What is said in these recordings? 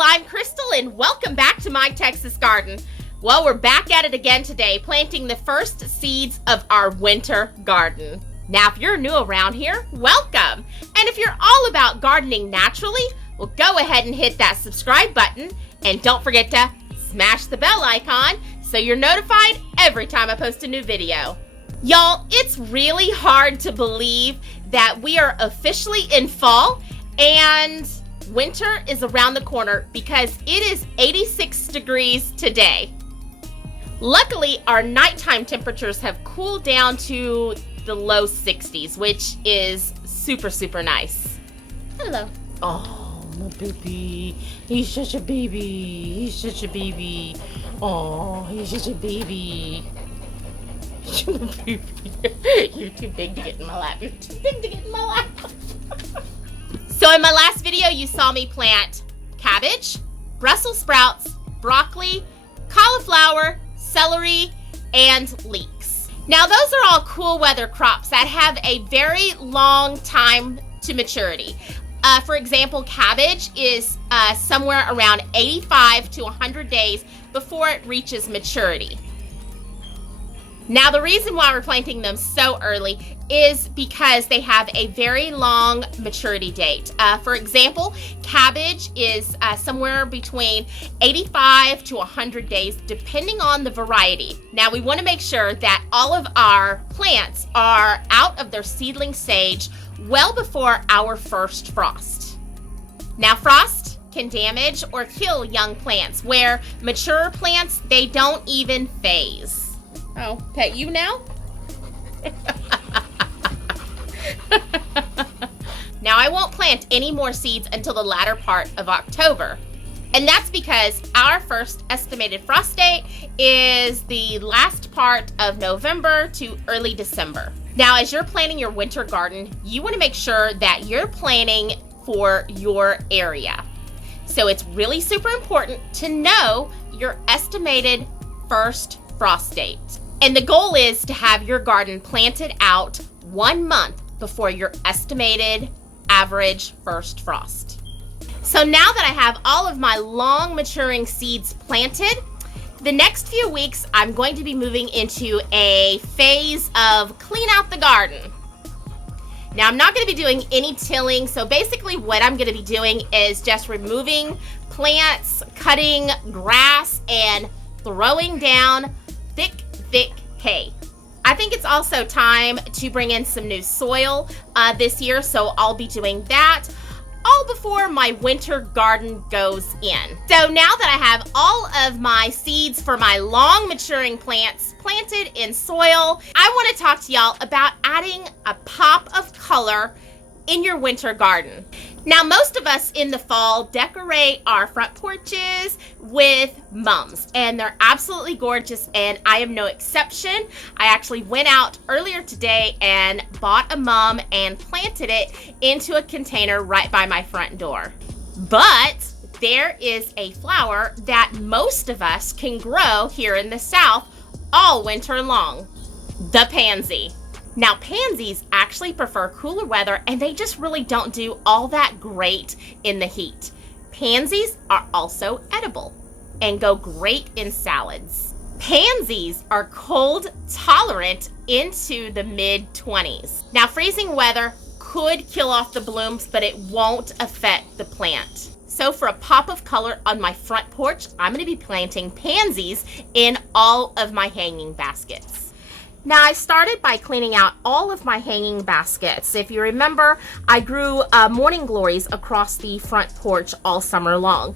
I'm Krystal and welcome back to my Texas garden. Well, we're back at it again today, planting the first seeds of our winter garden. Now, if you're new around here, welcome. And if you're all about gardening naturally, well, go ahead and hit that subscribe button. And don't forget to smash the bell icon so you're notified every time I post a new video. Y'all, it's really hard to believe that we are officially in fall and winter is around the corner because it is 86 degrees today. Luckily, our nighttime temperatures have cooled down to the low 60s, which is super, super nice. Hello. Oh, my baby. He's such a baby. He's such a baby. Oh, he's such a baby. You're a baby. You're too big to get in my lap. You're too big to get in my lap. So in my last video, you saw me plant cabbage, Brussels sprouts, broccoli, cauliflower, celery, and leeks. Now those are all cool weather crops that have a very long time to maturity. For example, cabbage is somewhere around 85 to 100 days before it reaches maturity. Now the reason why we're planting them so early is because they have a very long maturity date. For example, cabbage is somewhere between 85 to 100 days depending on the variety. Now we want to make sure that all of our plants are out of their seedling stage well before our first frost. Now frost can damage or kill young plants, where mature plants, they don't even phase. Oh, pet you now? Now I won't plant any more seeds until the latter part of October. And that's because our first estimated frost date is the last part of November to early December. Now, as you're planning your winter garden, you want to make sure that you're planning for your area. So it's really super important to know your estimated first frost date. And the goal is to have your garden planted out 1 month before your estimated average first frost. So now that I have all of my long maturing seeds planted, the next few weeks I'm going to be moving into a phase of clean out the garden. Now I'm not going to be doing any tilling, so basically what I'm going to be doing is just removing plants, cutting grass, and throwing down thick hay. I think it's also time to bring in some new soil this year, so I'll be doing that all before my winter garden goes in. So now that I have all of my seeds for my long maturing plants planted in soil, I want to talk to y'all about adding a pop of color in your winter garden. Now, most of us in the fall decorate our front porches with mums, and they're absolutely gorgeous, and I am no exception. I actually went out earlier today and bought a mum and planted it into a container right by my front door. But there is a flower that most of us can grow here in the South all winter long, the pansy. Now, pansies actually prefer cooler weather, and they just really don't do all that great in the heat. Pansies are also edible and go great in salads. Pansies are cold tolerant into the mid-20s. Now, freezing weather could kill off the blooms, but it won't affect the plant. So for a pop of color on my front porch, I'm going to be planting pansies in all of my hanging baskets. Now, I started by cleaning out all of my hanging baskets. If you remember, I grew morning glories across the front porch all summer long.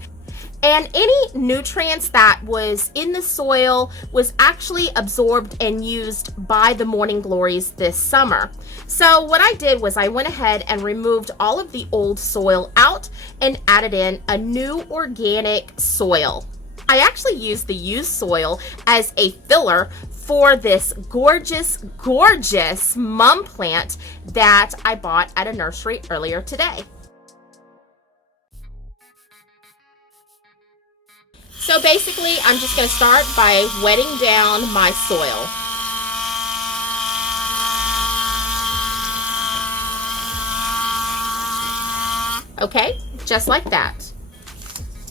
And any nutrients that was in the soil was actually absorbed and used by the morning glories this summer. So what I did was I went ahead and removed all of the old soil out and added in a new organic soil. I actually used the used soil as a filler for this gorgeous, gorgeous mum plant that I bought at a nursery earlier today. So basically, I'm just going to start by wetting down my soil. Okay, just like that.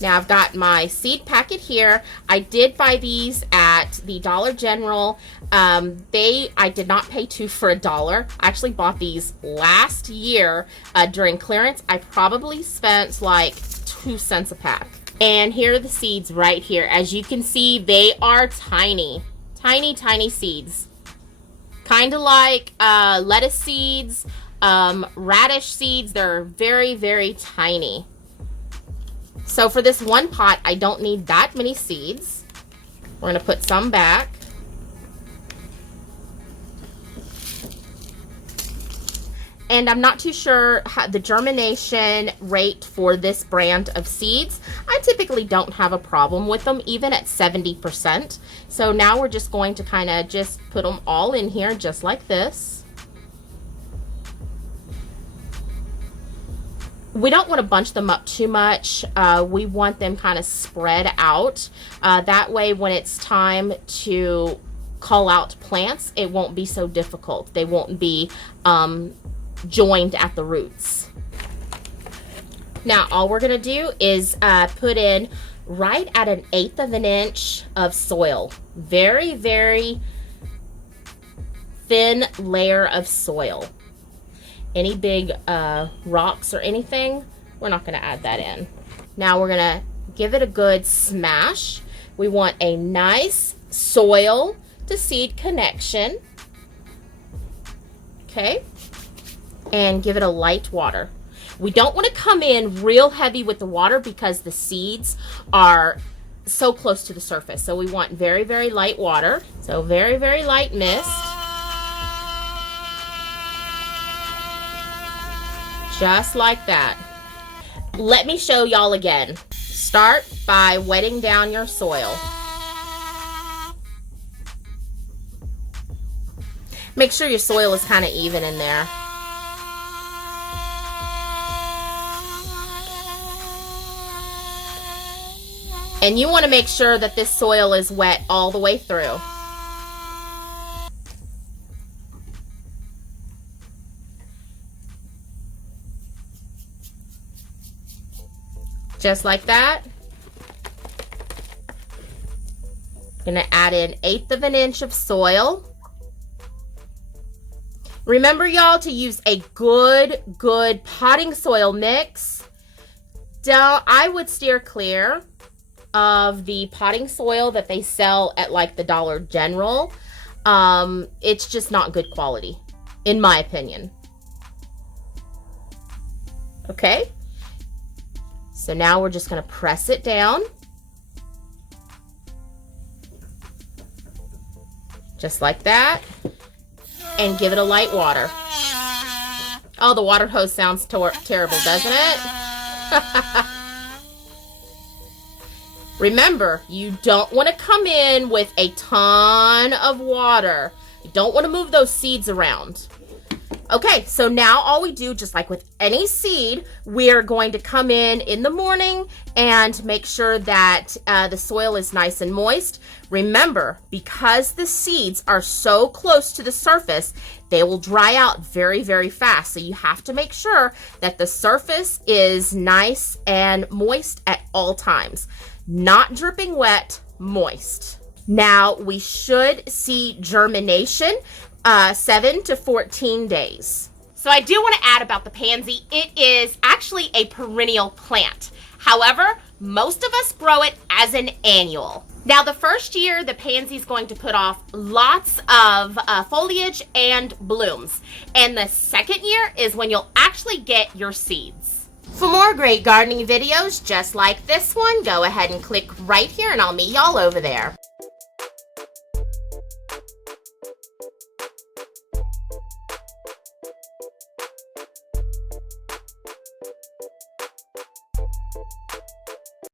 Now I've got my seed packet here. I did buy these at the Dollar General. I did not pay two for $1. I actually bought these last year during clearance. I probably spent like 2 cents a pack. And here are the seeds right here. As you can see, they are tiny, tiny, tiny seeds. Kind of like lettuce seeds, radish seeds. They're very, very tiny. So for this one pot, I don't need that many seeds. We're going to put some back. And I'm not too sure how the germination rate for this brand of seeds. I typically don't have a problem with them, even at 70%. So now we're just going to kind of just put them all in here just like this. We don't want to bunch them up too much. We want them kind of spread out. That way when it's time to call out plants, it won't be so difficult. They won't be joined at the roots. Now all we're going to do is put in right at 1/8 of an inch of soil. Very, very thin layer of soil. Any big rocks or anything, we're not going to add that in. Now we're going to give it a good smash. We want a nice soil to seed connection. Okay. And give it a light water. We don't want to come in real heavy with the water because the seeds are so close to the surface. So we want very, very light water. So very, very light mist. Just like that. Let me show y'all again. Start by wetting down your soil. Make sure your soil is kind of even in there. And you want to make sure that this soil is wet all the way through. Just like that. Gonna add in 1/8 of an inch of soil. Remember, y'all, to use a good potting soil mix. I would steer clear of the potting soil that they sell at like the Dollar General. It's just not good quality, in my opinion. Okay. So now we're just going to press it down. Just like that. And give it a light water. Oh, the water hose sounds terrible, doesn't it? Remember, you don't want to come in with a ton of water. You don't want to move those seeds around. Okay, so now all we do, just like with any seed, we're going to come in the morning and make sure that the soil is nice and moist. Remember, because the seeds are so close to the surface, they will dry out very, very fast. So you have to make sure that the surface is nice and moist at all times. Not dripping wet, moist. Now we should see germination 7 to 14 days. So I do want to add about the pansy. It is actually a perennial plant. However, most of us grow it as an annual. Now the first year, the pansy is going to put off lots of foliage and blooms. And the second year is when you'll actually get your seeds. For more great gardening videos just like this one, go ahead and click right here and I'll meet y'all over there.